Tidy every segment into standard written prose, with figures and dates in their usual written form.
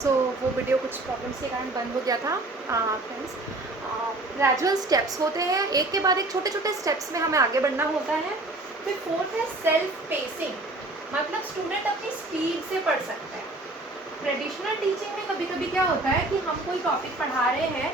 वो वीडियो कुछ प्रॉब्लम्स के कारण बंद हो गया था। फ्रेंड्स, ग्रेजुअल स्टेप्स होते हैं, एक के बाद एक छोटे छोटे स्टेप्स में हमें आगे बढ़ना होता है। फिर फोर्थ है सेल्फ पेसिंग, मतलब स्टूडेंट अपनी स्पीड से पढ़ सकता है। ट्रेडिशनल टीचिंग में कभी कभी क्या होता है कि हम कोई टॉपिक पढ़ा रहे हैं,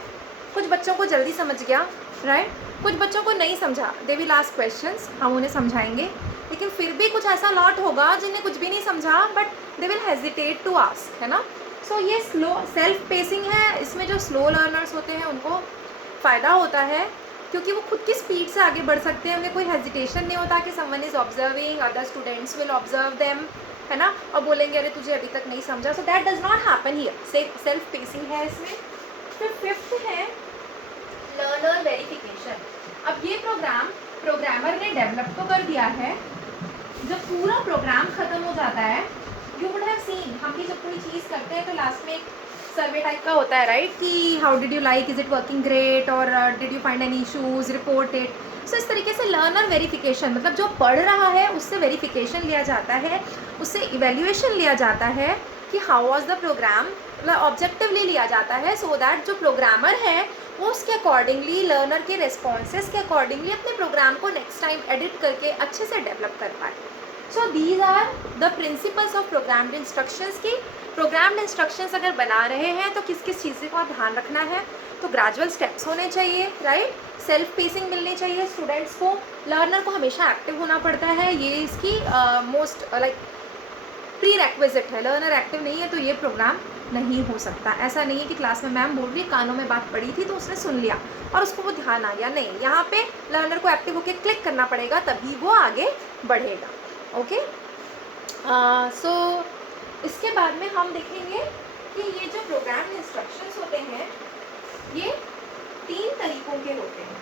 कुछ बच्चों को जल्दी समझ गया, राइट, कुछ बच्चों को नहीं समझा, दे विल आस्क क्वेश्चंस, हम उन्हें समझाएंगे, लेकिन फिर भी कुछ ऐसा लॉट होगा जिन्हें कुछ भी नहीं समझा but they will hesitate to ask, है ना। सो ये स्लो सेल्फ पेसिंग है, इसमें जो स्लो लर्नर्स होते हैं उनको फ़ायदा होता है क्योंकि वो खुद की स्पीड से आगे बढ़ सकते हैं, उन्हें कोई हेजिटेशन नहीं होता कि someone is observing, other students will observe them, है ना, और बोलेंगे अरे तुझे अभी तक नहीं समझा। So that does not happen here, self pacing है इसमें। फिर फिफ्थ है लर्नर वेरिफिकेशन। अब ये प्रोग्रामर ने डेवलप तो कर दिया है, जब पूरा प्रोग्राम ख़त्म हो जाता है, यू वुड हैव सीन, हम भी जब कोई चीज़ करते हैं तो लास्ट में एक सर्वे टाइप का होता है, राइट, कि how did you like, is it working great, और did you find any issues, report it. So इस तरीके से लर्नर वेरिफिकेशन, मतलब जो पढ़ रहा है उससे वेरिफिकेशन लिया जाता है, उससे इवेल्युएशन लिया जाता है कि हाउ वॉज द प्रोग्राम, मतलब ऑब्जेक्टिवली लिया जाता है, सो दैट जो प्रोग्रामर है वो उसके अकॉर्डिंगली, लर्नर के रिस्पॉन्सेस के अकॉर्डिंगली अपने प्रोग्राम को नेक्स्ट टाइम एडिट करके अच्छे से डेवलप कर पाए। So these are the principles of programmed instructions की। प्रोग्राम्ड इंस्ट्रक्शंस अगर बना रहे हैं तो किस किस चीज़ का ध्यान रखना है, तो ग्रेजुअल स्टेप्स होने चाहिए, राइट, सेल्फ पेसिंग मिलनी चाहिए स्टूडेंट्स को, लर्नर को हमेशा एक्टिव होना पड़ता है, ये इसकी मोस्ट लाइक प्री रेक्विजिट है। लर्नर एक्टिव नहीं है तो ये प्रोग्राम नहीं हो सकता। ऐसा नहीं है कि क्लास में मैम बोल रही है, कानों में बात पड़ी थी तो उसने सुन लिया और उसको वो ध्यान आ गया, नहीं, यहाँ पे लर्नर को एक्टिव होकर क्लिक करना पड़ेगा तभी वो आगे बढ़ेगा। ओके, सो इसके बाद में हम देखेंगे कि ये जो प्रोग्राम इंस्ट्रक्शंस होते हैं ये 3 तरीकों के होते हैं।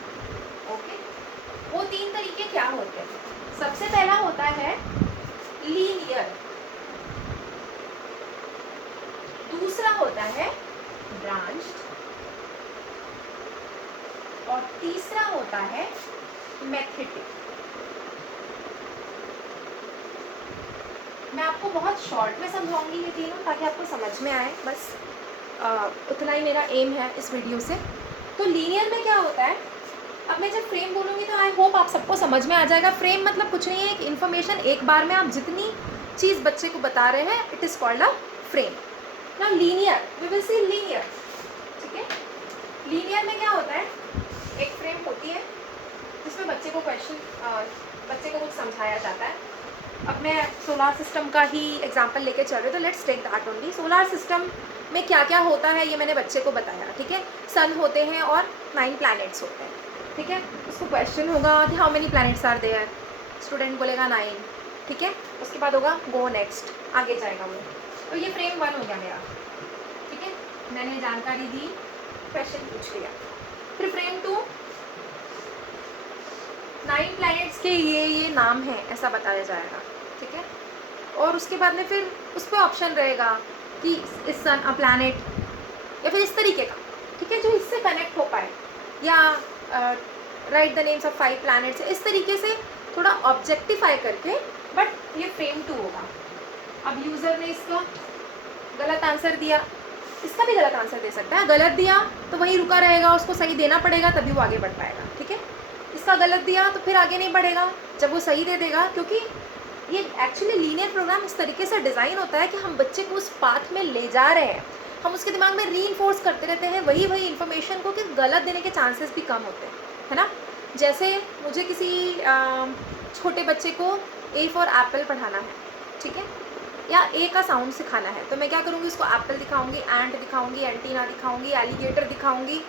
ओके, वो 3 तरीके क्या होते हैं? सबसे पहला होता है लीनियर, दूसरा होता है ब्रांच्ड, और तीसरा होता है मेथडिक। मैं आपको बहुत शॉर्ट में समझाऊंगी ये तीनों ताकि आपको समझ में आए, बस उतना ही मेरा एम है इस वीडियो से। तो लीनियर में क्या होता है, अब मैं जब फ्रेम बोलूँगी तो आई होप आप सबको समझ में आ जाएगा। फ्रेम मतलब कुछ नहीं है, एक इन्फॉर्मेशन एक बार में आप जितनी चीज़ बच्चे को बता रहे हैं, it is called a frame. ना linear, we will see linear, ठीक है। लीनियर में क्या होता है, एक फ्रेम होती है जिसमें बच्चे को कुछ समझाया जाता है। अब मैं सोलार सिस्टम का ही एग्जांपल लेके चल रही हूँ, तो let's take that only. Solar system में क्या क्या होता है ये मैंने बच्चे को बताया, ठीक है। सन होते हैं और 9 प्लैनेट्स होते हैं, ठीक है। उसको क्वेश्चन होगा कि how many planets are there, student बोलेगा 9, ठीक है। उसके बाद होगा गो नेक्स्ट, आगे जाएगा वो। तो ये फ्रेम 1 हो गया मेरा, ठीक है, मैंने जानकारी दी, क्वेश्चन पूछ लिया। फिर फ्रेम 2, 9 प्लैनेट्स के ये नाम है ऐसा बताया जाएगा, ठीक है। और उसके बाद में फिर उस पर ऑप्शन रहेगा कि इस सन अ प्लैनेट, या फिर इस तरीके का, ठीक है, जो इससे कनेक्ट हो पाए, या right the names of 5 planets, इस तरीके से थोड़ा ऑब्जेक्टिफाई करके, बट ये फ्रेम 2 होगा। अब यूज़र ने इसका गलत आंसर दिया, इसका भी गलत आंसर दे सकता है, गलत दिया तो वहीं रुका रहेगा, उसको सही देना पड़ेगा तभी वो आगे बढ़ पाएगा, ठीक है। इसका गलत दिया तो फिर आगे नहीं बढ़ेगा जब वो सही दे देगा, क्योंकि ये एक्चुअली लीनियर प्रोग्राम इस तरीके से डिज़ाइन होता है कि हम बच्चे को उस पाथ में ले जा रहे हैं, हम उसके दिमाग में रीइंफोर्स करते रहते हैं वही इन्फॉर्मेशन को, कि गलत देने के चांसेस भी कम होते हैं, है ना। जैसे मुझे किसी छोटे बच्चे को ए फॉर एप्पल पढ़ाना है, ठीक है, या ए का साउंड सिखाना है, तो मैं क्या करूँगी, उसको एप्पल दिखाऊंगी, एंट दिखाऊंगी, एंटीना दिखाऊंगी, एलिगेटर दिखाऊंगी,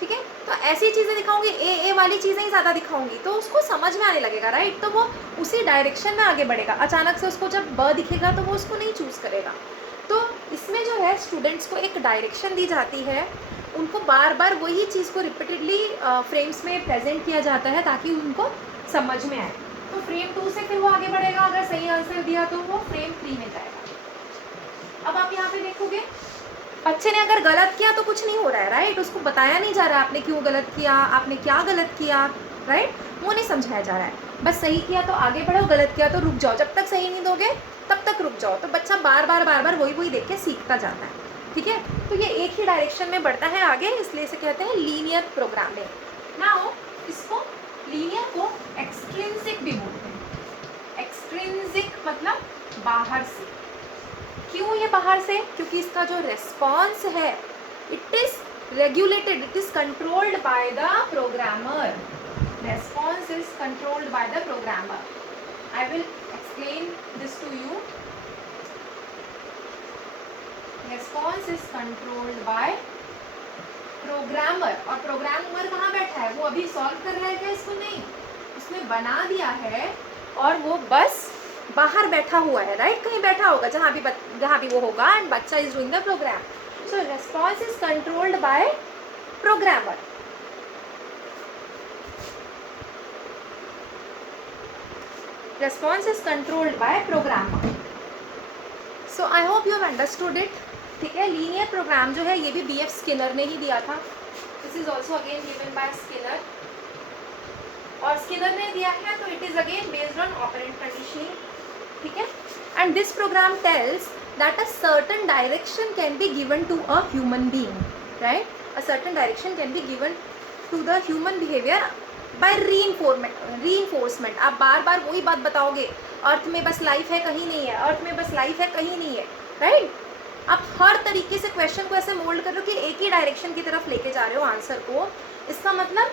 ठीक है। तो ऐसी चीज़ें दिखाऊंगी, ए वाली चीज़ें ही ज़्यादा दिखाऊंगी, तो उसको समझ में आने लगेगा, राइट, तो वो उसी डायरेक्शन में आगे बढ़ेगा। अचानक से उसको जब ब दिखेगा तो वो उसको नहीं चूज़ करेगा। तो इसमें जो है स्टूडेंट्स को एक डायरेक्शन दी जाती है, उनको बार बार वही चीज़ को रिपीटेडली फ्रेम्स में प्रेजेंट किया जाता है ताकि उनको समझ में आए। तो फ्रेम 2 से फिर वो आगे बढ़ेगा, अगर सही आंसर दिया तो वो फ्रेम 3 में जाएगा। अब आप यहाँ पे देखोगे, बच्चे ने अगर गलत किया तो कुछ नहीं हो रहा है, राइट, उसको बताया नहीं जा रहा है आपने क्यों गलत किया, आपने क्या गलत किया, राइट, वो नहीं समझाया जा रहा है। बस सही किया तो आगे बढ़ो, गलत किया तो रुक जाओ, जब तक सही नहीं दोगे तब तक रुक जाओ। तो बच्चा बार बार वही देख के सीखता जाता है। ठीक है, तो ये एक ही डायरेक्शन में बढ़ता है आगे, इसलिए इसे कहते हैं लीनियर प्रोग्रामिंग। नाउ इसको लीनियर को एक्सट्रिंसिक भी बोलते हैं। एक्सट्रिंसिक मतलब बाहर से। क्यों ये बाहर से? क्योंकि इसका जो रेस्पॉन्स है it is regulated, it is controlled by the programmer. Response is controlled by the programmer. I will explain this to you. Response is controlled by programmer. और programmer कहाँ बैठा है? वो अभी सॉल्व कर रहा है क्या इसको? नहीं, उसने बना दिया है और वो बस बाहर बैठा हुआ है, राइट? कहीं बैठा होगा जहाँ भी वो होगा, एंड बच्चा is doing the program. So response is controlled by programmer. Response is controlled by programmer. So I hope you have understood it. ठीक है, लीनियर प्रोग्राम जो है ये भी BF स्किनर ने ही दिया था. This is also again given by Skinner. और स्किनर ने दिया है तो it is again based on operant conditioning. ठीक है, and this program tells that a certain direction can be given to a human being, right? A certain direction can be given to the human behavior by reinforcement. आप बार बार वही बात बताओगे, अर्थ में बस life है कहीं नहीं है, अर्थ में बस लाइफ है कहीं नहीं है, राइट? आप हर तरीके से क्वेश्चन को ऐसे मोल्ड कर रहे हो कि एक ही डायरेक्शन की तरफ लेके जा रहे हो आंसर को. इसका मतलब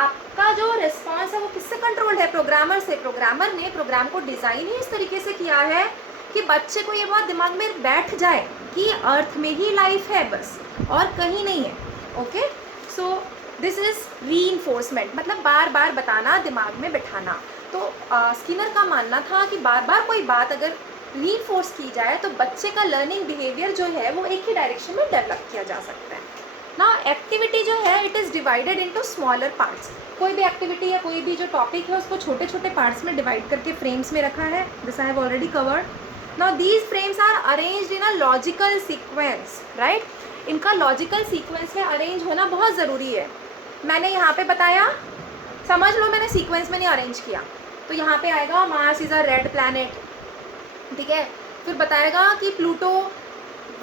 आपका जो रिस्पॉन्स है वो किससे कंट्रोल्ड है? प्रोग्रामर से. प्रोग्रामर ने प्रोग्राम को डिज़ाइन ही इस तरीके से किया है कि बच्चे को ये बात दिमाग में बैठ जाए कि अर्थ में ही लाइफ है बस और कहीं नहीं है. Okay, so this is reinforcement, मतलब बार बार बताना, दिमाग में बिठाना. तो स्किनर का मानना था कि बार बार कोई बात अगर रीइंफोर्स की जाए तो बच्चे का लर्निंग बिहेवियर जो है वो एक ही डायरेक्शन में डेवलप किया जा सकता है. ना एक्टिविटी जो है it is divided into smaller parts. कोई भी एक्टिविटी या कोई भी जो टॉपिक है उसको छोटे छोटे पार्ट्स में डिवाइड करके फ्रेम्स में रखा है. This I have already covered. Now these frames are arranged in a logical sequence, right? इनका लॉजिकल सीक्वेंस में अरेंज होना बहुत ज़रूरी है. मैंने यहाँ पे बताया, समझ लो मैंने सीक्वेंस में नहीं अरेंज किया, तो यहाँ पे आएगा Mars is a red planet, ठीक है. फिर बताएगा कि Pluto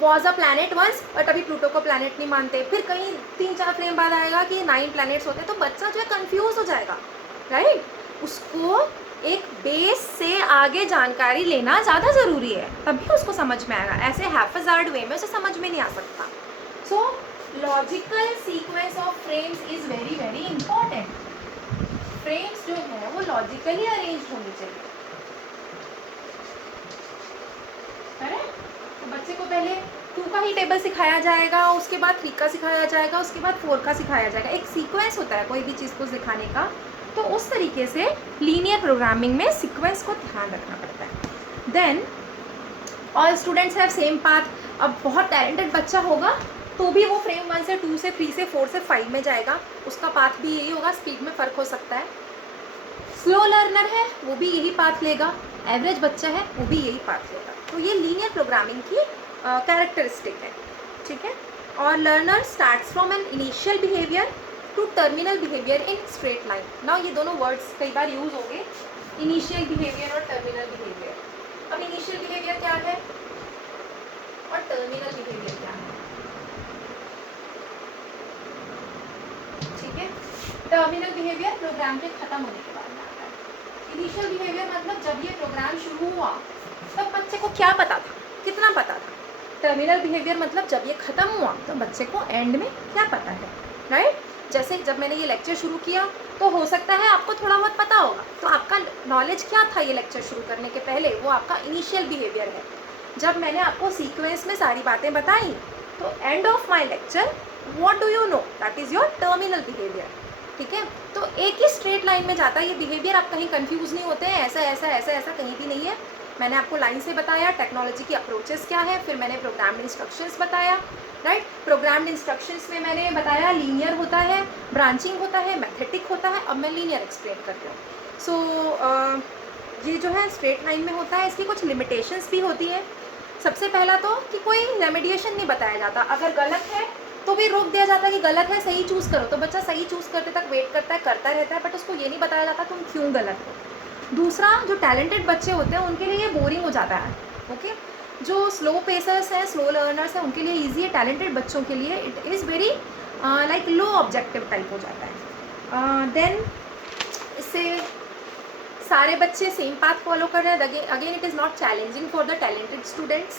was a planet once, but अभी प्लूटो को प्लैनेट नहीं मानते. फिर कहीं 3-4 फ्रेम बाद आएगा कि 9 प्लैनेट्स होते हैं, तो बच्चा जो है कन्फ्यूज़ हो जाएगा, राइट? उसको एक बेस से आगे जानकारी लेना ज़्यादा ज़रूरी है, तभी उसको समझ में आएगा. ऐसे हैफजार्ड वे में उसे समझ में नहीं आ सकता. सो logical sequence of frames is very very important. Frames जो है वो लॉजिकली अरेंज होनी चाहिए, करेक्ट? तो बच्चे को पहले 2 का ही टेबल सिखाया जाएगा, उसके बाद 3 का सिखाया जाएगा, उसके बाद 4 का सिखाया जाएगा. एक सीक्वेंस होता है कोई भी चीज़ को सिखाने का, तो उस तरीके से लीनियर प्रोग्रामिंग में सीक्वेंस को ध्यान रखना पड़ता है. Then all students have same path. अब बहुत टैलेंटेड बच्चा होगा तो भी वो फ्रेम 1 से 2 से 3 से 4 से 5 में जाएगा, उसका पाथ भी यही होगा. स्पीड में फ़र्क हो सकता है. स्लो लर्नर है वो भी यही पाथ लेगा, एवरेज बच्चा है वो भी यही पाथ लेगा. तो ये लीनियर प्रोग्रामिंग की कैरेक्टरिस्टिक है, ठीक है. और learner starts from an initial behaviour to terminal behaviour in straight line. Now ये दोनों वर्ड्स कई बार यूज होंगे, इनिशियल बिहेवियर और टर्मिनल बिहेवियर. अब इनिशियल बिहेवियर क्या है और टर्मिनल बिहेवियर क्या है, ठीक है. टर्मिनल बिहेवियर प्रोग्राम के खत्म होने के बाद में आता है. इनिशियल बिहेवियर मतलब जब ये प्रोग्राम शुरू हुआ तब बच्चे को क्या पता था, कितना पता था. टर्मिनल बिहेवियर मतलब जब ये ख़त्म हुआ तो बच्चे को एंड में क्या पता है, राइट? जैसे जब मैंने ये लेक्चर शुरू किया तो हो सकता है आपको थोड़ा बहुत पता होगा, तो आपका नॉलेज क्या था ये लेक्चर शुरू करने के पहले, वो आपका इनिशियल बिहेवियर है. जब मैंने आपको सीक्वेंस में सारी बातें बताई तो end of my lecture what do you know, that is your terminal behaviour, ठीक है. तो एक ही स्ट्रेट लाइन में जाता है ये बिहेवियर. आप कहीं कंफ्यूज नहीं होते हैं, ऐसा ऐसा ऐसा ऐसा कहीं भी नहीं है. मैंने आपको लाइन से बताया टेक्नोलॉजी की अप्रोचेस क्या है, फिर मैंने प्रोग्राम्ड इंस्ट्रक्शंस बताया, राइट. प्रोग्राम्ड इंस्ट्रक्शंस में मैंने बताया लीनियर होता है, ब्रांचिंग होता है, मैथेटिक होता है. अब मैं लीनियर एक्सप्लेन कर रही हूँ. सो ये जो है स्ट्रेट लाइन में होता है, इसकी कुछ लिमिटेशंस भी होती है. सबसे पहला तो कि कोई रेमेडिएशन नहीं बताया जाता. अगर गलत है तो भी रोक दिया जाता है कि गलत है, सही चूज़ करो. तो बच्चा सही चूज़ करते तक वेट करता है, करता रहता है, बट उसको ये नहीं बताया जाता तुम क्यों गलत हो. दूसरा, जो टैलेंटेड बच्चे होते हैं उनके लिए ये बोरिंग हो जाता है, ओके. जो स्लो पेसर्स हैं, स्लो लर्नर्स हैं, उनके लिए ईजी है, टैलेंटेड बच्चों के लिए it is very like low objective type हो जाता है। देन इससे सारे बच्चे सेम पाथ फॉलो कर रहे हैं, again it is not challenging for the talented students,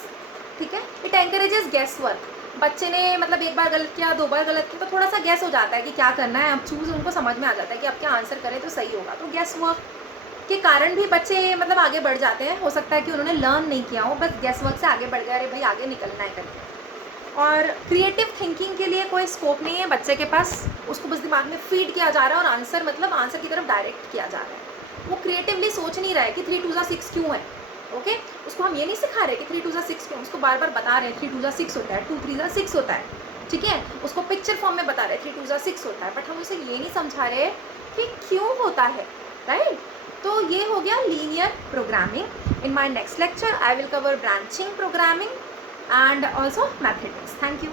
ठीक है। इट एनकरेजेस गेस वर्क, बच्चे ने मतलब एक बार गलत किया, 2 बार गलत किया तो थोड़ा सा गेस हो जाता है कि क्या करना है, अब चूज़ उनको समझ में आ जाता है कि अब क्या आंसर करें तो सही होगा। तो गेस वर्क के कारण भी बच्चे मतलब आगे बढ़ जाते हैं, हो सकता है कि उन्होंने लर्न नहीं किया हो, बस गेस वर्क से आगे बढ़ गए, अरे भाई आगे निकलना है करके। और क्रिएटिव थिंकिंग के लिए कोई स्कोप नहीं है बच्चे के पास, उसको बस दिमाग में फीड किया जा रहा है और आंसर मतलब आंसर की तरफ डायरेक्ट किया जा रहा है। वो क्रिएटिवली सोच नहीं रहा है कि 3 2 6 क्यों है, ओके। उसको हम ये नहीं सिखा रहे कि 3 2 6 क्यों, उसको बार बार बता रहे हैं 3 2 6 होता है, 2 3 6 होता है, ठीक है। उसको पिक्चर फॉर्म में बता रहे हैं 3 2 6 होता है, बट हम उसे ये नहीं समझा रहे कि क्यों होता है, राइट। तो ये हो गया linear programming. In my next lecture I will cover branching programming and also mathematics. Thank you.